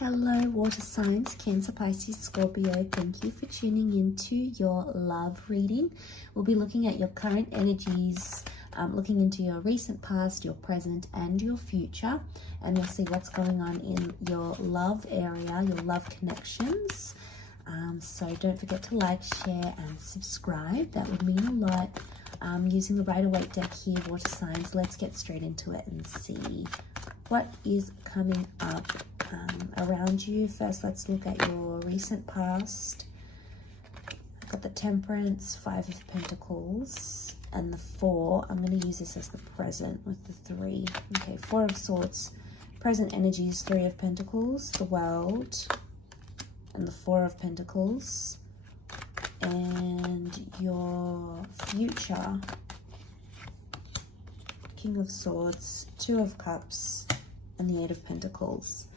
Hello, water signs, Cancer, Pisces, Scorpio. Thank you for tuning into your love reading. We'll be looking at your current energies, looking into your recent past, your present, and your future. And we'll see what's going on in your love area, your love connections. So don't forget to like, share, and subscribe. That would mean a lot. Using the Rider-Waite deck here, water signs. Let's get straight into it and see what is coming up around you. First, let's look at your recent past. I've got the Temperance, Five of Pentacles, and the Four. I'm going to use this as the present with the Three. Okay, Four of Swords. Present energies, Three of Pentacles, the World, and the Four of Pentacles. And your future, King of Swords, Two of Cups, and the Eight of Pentacles.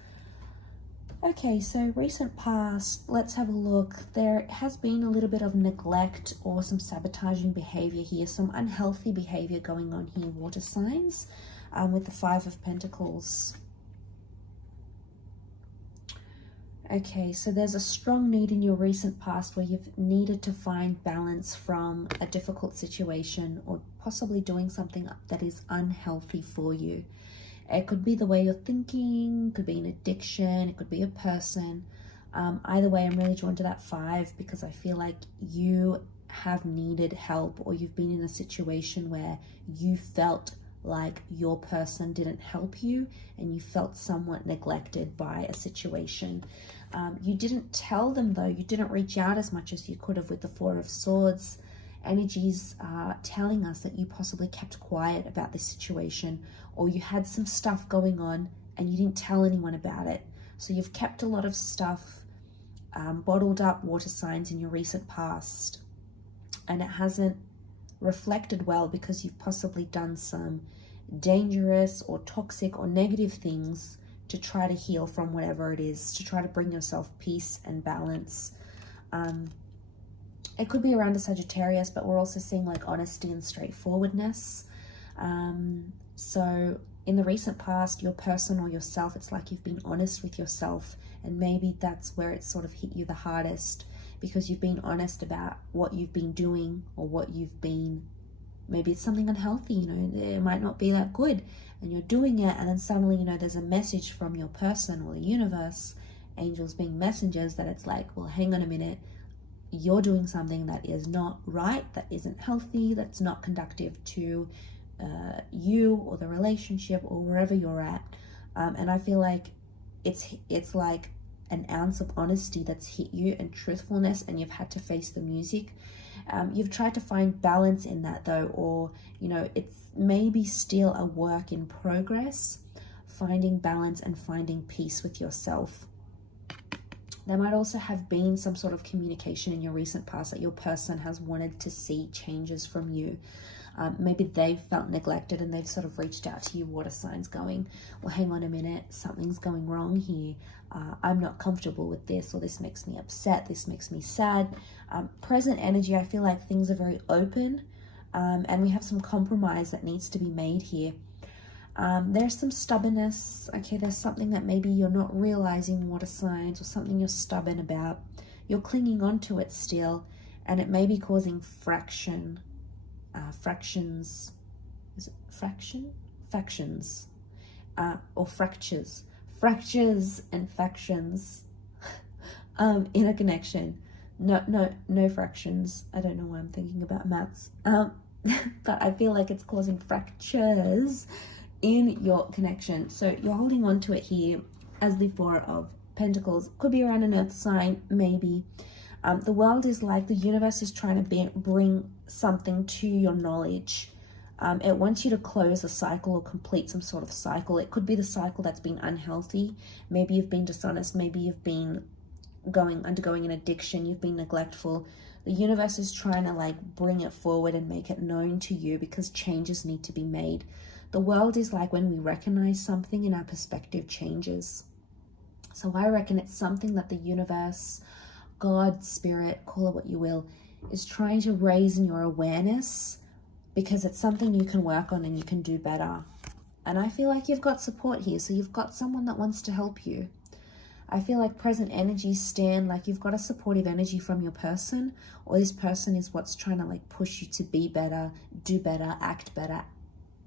Okay, so recent past, let's have a look. There has been a little bit of neglect or some sabotaging behavior here, some unhealthy behavior going on here, water signs, with the Five of Pentacles. Okay, so there's a strong need in your recent past where you've needed to find balance from a difficult situation or possibly doing something that is unhealthy for you. It could be the way you're thinking, could be an addiction, it could be a person. Either way, I'm really drawn to that Five because I feel like you have needed help, or you've been in a situation where you felt like your person didn't help you and you felt somewhat neglected by a situation. You didn't tell them though, you didn't reach out as much as you could have with the Four of Swords. Energies are telling us that you possibly kept quiet about this situation, or you had some stuff going on and you didn't tell anyone about it. So you've kept a lot of stuff bottled up, water signs, in your recent past, and it hasn't reflected well because you've possibly done some dangerous or toxic or negative things to try to heal from whatever it is, to try to bring yourself peace and balance. It could be around a Sagittarius, but we're also seeing like honesty and straightforwardness. So in the recent past, your person or yourself, it's like you've been honest with yourself, and maybe that's where it's sort of hit you the hardest, because you've been honest about what you've been doing or what you've been, maybe it's something unhealthy, you know, it might not be that good, and you're doing it, and then suddenly, you know, there's a message from your person or the universe, angels being messengers, that it's like, well, hang on a minute, you're doing something that is not right, that isn't healthy, that's not conductive to you or the relationship or wherever you're at. And I feel like it's like an ounce of honesty that's hit you, and truthfulness, and you've had to face the music. You've tried to find balance in that though, or, you know, it's maybe still a work in progress, finding balance and finding peace with yourself. There might also have been some sort of communication in your recent past that your person has wanted to see changes from you. Maybe they've felt neglected and they've sort of reached out to you, water signs, going, well, hang on a minute, something's going wrong here. I'm not comfortable with this, or this makes me upset, this makes me sad. Present energy, I feel like things are very open, and we have some compromise that needs to be made here. There's some stubbornness. Okay, there's something that maybe you're not realizing, water signs, or something you're stubborn about. You're clinging on to it still, and it may be causing fractions. Is it factions, or fractures and factions in a connection. No fractions. I don't know why I'm thinking about maths, but I feel like it's causing fractures in your connection. So you're holding on to it here as the Four of Pentacles. Could be around an earth sign, maybe. The World is like the universe is trying to bring something to your knowledge. It wants you to close a cycle or complete some sort of cycle. It could be the cycle that's been unhealthy. Maybe you've been dishonest. Maybe you've been undergoing an addiction. You've been neglectful. The universe is trying to like bring it forward and make it known to you, because changes need to be made. The World is like when we recognize something and our perspective changes. So I reckon it's something that the universe, God, spirit, call it what you will, is trying to raise in your awareness, because it's something you can work on and you can do better. And I feel like you've got support here. So you've got someone that wants to help you. I feel like present energies stand like you've got a supportive energy from your person, or this person is what's trying to like push you to be better, do better, act better.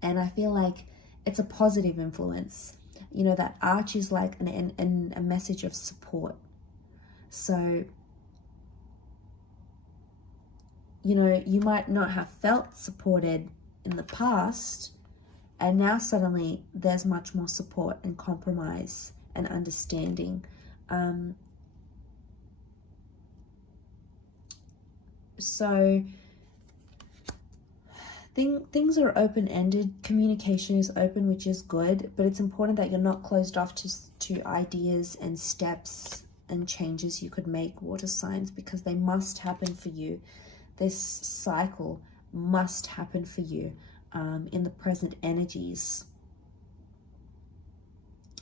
And I feel like it's a positive influence. You know, that arch is like a message of support. So, you know, you might not have felt supported in the past, and now suddenly there's much more support and compromise and understanding. So things are open-ended. Communication is open, which is good, but it's important that you're not closed off to ideas and steps and changes you could make, water signs, because they must happen for you. This cycle must happen for you in the present energies.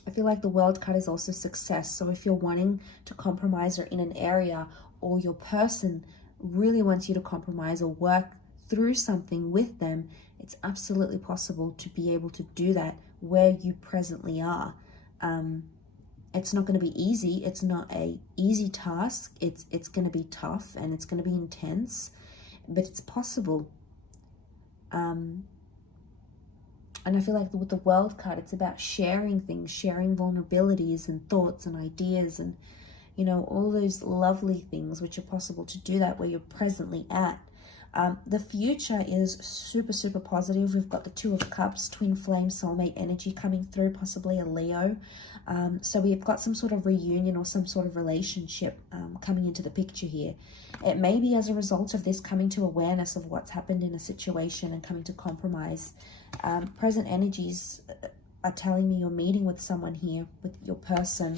I feel like the World card is also success. So if you're wanting to compromise or in an area, or your person really wants you to compromise or work through something with them, it's absolutely possible to be able to do that where you presently are. It's not going to be easy. It's not a easy task. It's going to be tough and it's going to be intense, but it's possible. And I feel like with the World card, it's about sharing things, sharing vulnerabilities and thoughts and ideas and, you know, all those lovely things which are possible to do that where you're presently at. The future is super, super positive. We've got the Two of Cups, twin flame, soulmate energy coming through, possibly a Leo. So we've got some sort of reunion or some sort of relationship coming into the picture here. It may be as a result of this coming to awareness of what's happened in a situation and coming to compromise. Present energies are telling me you're meeting with someone here, with your person.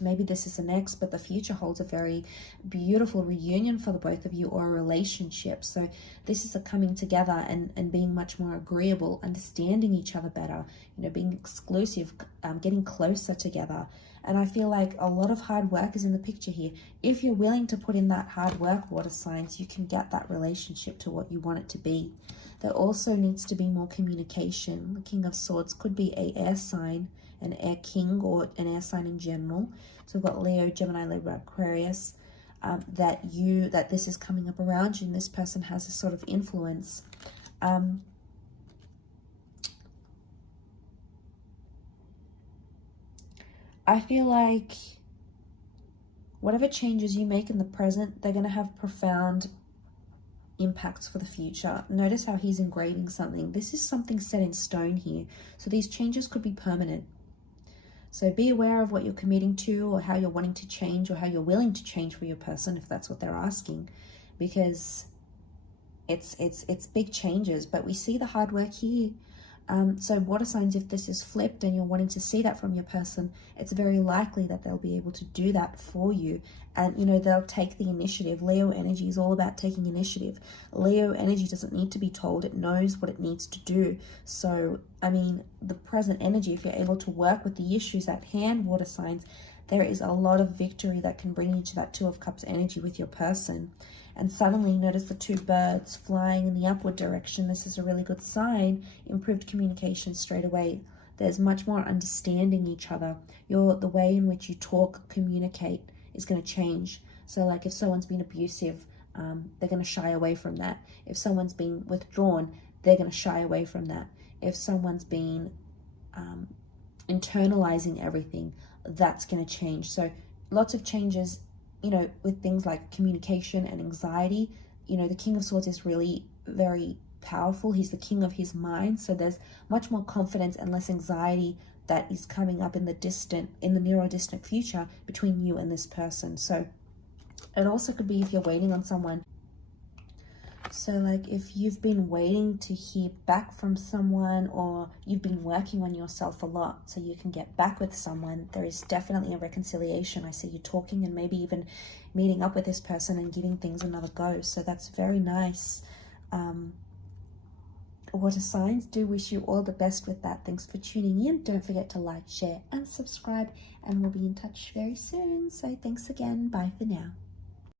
Maybe this is an ex, but the future holds a very beautiful reunion for the both of you, or a relationship. So this is a coming together and being much more agreeable, understanding each other better, you know, being exclusive, getting closer together. And I feel like a lot of hard work is in the picture here. If you're willing to put in that hard work, water signs, you can get that relationship to what you want it to be. There also needs to be more communication. The King of Swords could be an air sign, an air king, or an air sign in general. So we've got Leo, Gemini, Libra, Aquarius, that this is coming up around you and this person has a sort of influence. I feel like whatever changes you make in the present, they're going to have profound impacts for the future. Notice how he's engraving something. This is something set in stone here. So these changes could be permanent. So be aware of what you're committing to, or how you're wanting to change, or how you're willing to change for your person, if that's what they're asking, because it's big changes. But we see the hard work here. So water signs, if this is flipped and you're wanting to see that from your person, it's very likely that they'll be able to do that for you. And, you know, they'll take the initiative. Leo energy is all about taking initiative. Leo energy doesn't need to be told. It knows what it needs to do. So, I mean, the present energy, if you're able to work with the issues at hand, water signs, there is a lot of victory that can bring you to that Two of Cups energy with your person. And suddenly notice the two birds flying in the upward direction. This is a really good sign. Improved communication straight away. There's much more understanding each other. The way in which you talk, communicate is going to change. So like if someone's been abusive, they're going to shy away from that. If someone's been withdrawn, they're going to shy away from that. If someone's been internalizing everything, that's going to change. So lots of changes, you know, with things like communication and anxiety. You know, the King of Swords is really very powerful. He's the king of his mind. So there's much more confidence and less anxiety that is coming up in the near or distant future between you and this person. So it also could be if you're waiting on someone. So like if you've been waiting to hear back from someone, or you've been working on yourself a lot so you can get back with someone, there is definitely a reconciliation. I see you talking and maybe even meeting up with this person and giving things another go. So that's very nice. Water signs, do wish you all the best with that. Thanks for tuning in. Don't forget to like, share and subscribe, and we'll be in touch very soon. So thanks again. Bye for now.